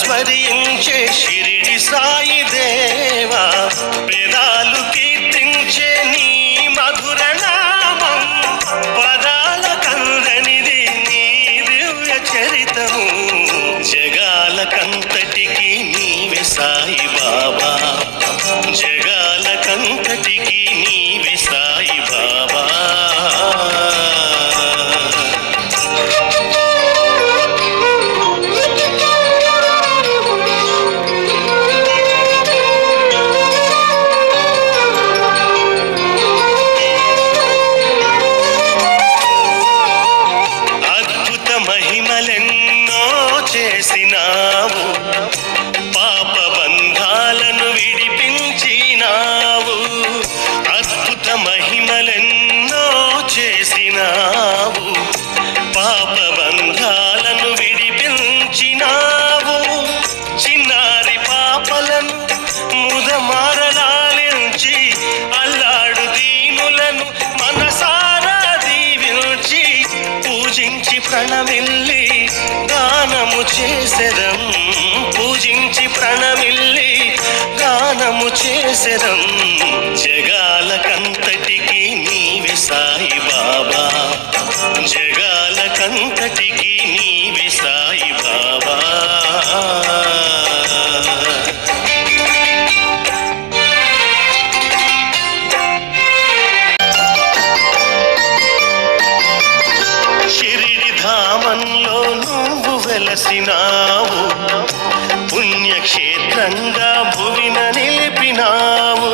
స్మరించే షిరిడి సాయి దేవా, వేదాలు కీర్తించే నీ మధుర నామం, పదాల కందనిది నీ దివ్య చరితము, జగాలకంతటికి నీవే సాయి బాబా, జగాలకంతటికి నీవే సాయి బాబా. మహిమలెన్నో చేసినావు, పాప బంధాలను విడిపించినావు, అద్భుత మహిమలెన్నో చేసినావు, పాప బంధాలను విడిపించినావు, చిన్నారి పాపలను ముదమారలాలించి అల్లాడు దీనులను మనసారా దీవించి పూజించి ప్రణమిల్లి గానము చేసెదం, పూజించి ప్రణమిల్లి గానము చేసెదం, జగాలకంతటికి నీవే సాయి బాబా, జగాలకంతటికి నీవే సాయి బాబా. షిరిడి ధామంలో నువ్వు వెలసినావు, పుణ్యక్షేత్రంగా భువిన నిలిపినావు,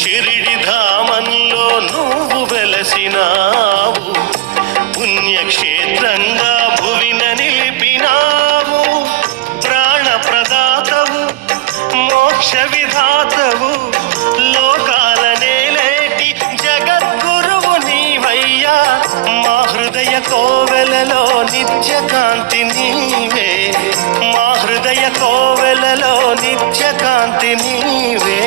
షిరిడి ధామంలో నువ్వు వెలసినావు, పుణ్యక్షేత్రంగా భువిన నిలిపినావు, ప్రాణ ప్రదాతవు మోక్ష విధాతవు, లోకాల నేలేటి జగద్గురువు నీవయ్యా, మా హృదయ కోవెలలో నిత్యకాంతి నీవే, మా హృదయ కోవెలలో నిత్యకాంతి నీవే.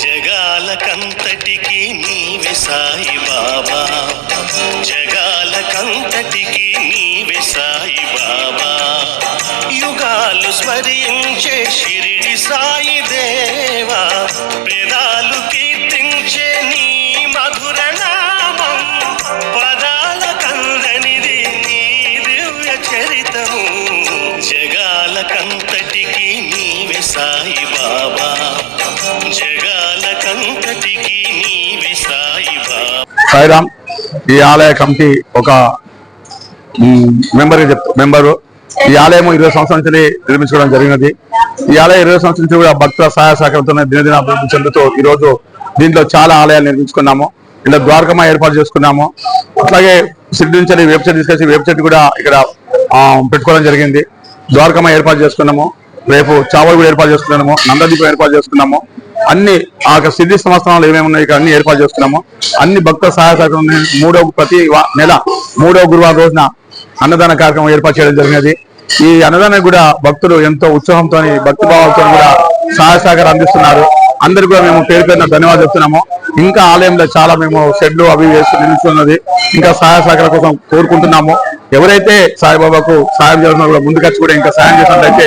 జగాలకంతటికి నీవే సాయి బాబా, జగాలకంతటికి నీవే సాయి బాబా, యుగాలు స్మరించే షిరిడి సాయి దేవా, వేదాలు కీర్తించే నీ మధుర నామం, పదాల కందనిది నీ దివ్య చరితము, జగాలకంతటికి నీవే సాయి బాబా, జగాలకంతటికి నీవే సాయి బాబా. సాయిరామ్. ఈ ఆలయ కమిటీ ఒక మెంబరు. ఈ ఆలయం 20 సంవత్సరాల నుంచి నిర్మించుకోవడం జరిగినది. ఈ ఆలయం 20 సంవత్సరాల నుంచి కూడా భక్తుల సహాయ సహకారంతో దినదిన అభివృద్ధి చెందుతూ ఈరోజు దీంట్లో చాలా ఆలయాలు నిర్మించుకున్నాము. ఇలా ద్వారకమా ఏర్పాటు చేసుకున్నాము. అట్లాగే సిద్ధి నుంచి వెబ్సైట్ తీసుకొచ్చి వెబ్సైట్ కూడా ఇక్కడ పెట్టుకోవడం జరిగింది. ద్వారకమా ఏర్పాటు చేసుకున్నాము. రేపు చావల్ కూడా ఏర్పాటు చేసుకున్నాము. నందదీపం ఏర్పాటు చేసుకున్నాము. అన్ని ఆ సిద్ధి సంవత్సరాలు ఏమేమి ఉన్నాయి అన్ని ఏర్పాటు చేసుకున్నాము. అన్ని భక్తుల సహాయ సహకారం ప్రతి నెల 3వ గురువారం రోజున అన్నదాన కార్యక్రమం ఏర్పాటు చేయడం జరిగినది. ఈ అన్నదానం కూడా భక్తులు ఎంతో ఉత్సాహంతో భక్తి భావాలతో కూడా సహాయ సహకారం అందిస్తున్నారు. అందరికీ కూడా మేము పేరు పేరున ధన్యవాదాలు చెప్తున్నాము. ఇంకా ఆలయంలో చాలా మేము షెడ్లు అవి వేసి నిలుస్తున్నది. ఇంకా సహాయ సహకారం కోసం కోరుకుంటున్నాము. ఎవరైతే సాయిబాబాకు సాయం చేస్తున్నా కూడా ముందుకొచ్చి కూడా ఇంకా సాయం చేసినట్లయితే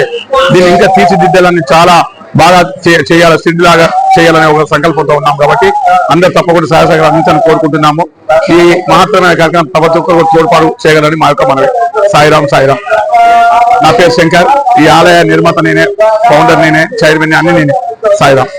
దీన్ని ఇంకా తీర్చిదిద్దాలని చాలా బాగా చేయాలి, సిద్ధి లాగా చేయాలనే ఒక సంకల్పంతో ఉన్నాం. కాబట్టి అందరూ తప్పకుండా సహాయ సహకారం అందించాలని కోరుకుంటున్నాము. ఈ మహత్తరమైన కార్యక్రమం ప్రతి ఒక్కరు తోడ్పాటు చేయగలని మా యొక్క మనవి. సాయిరామ్. సాయిరామ్. నా పేరు శంకర్. ఈ ఆలయ నిర్మాత నేనే, ఫౌండర్ నేనే, చైర్మన్ అన్ని నేనే. సాయిరామ్.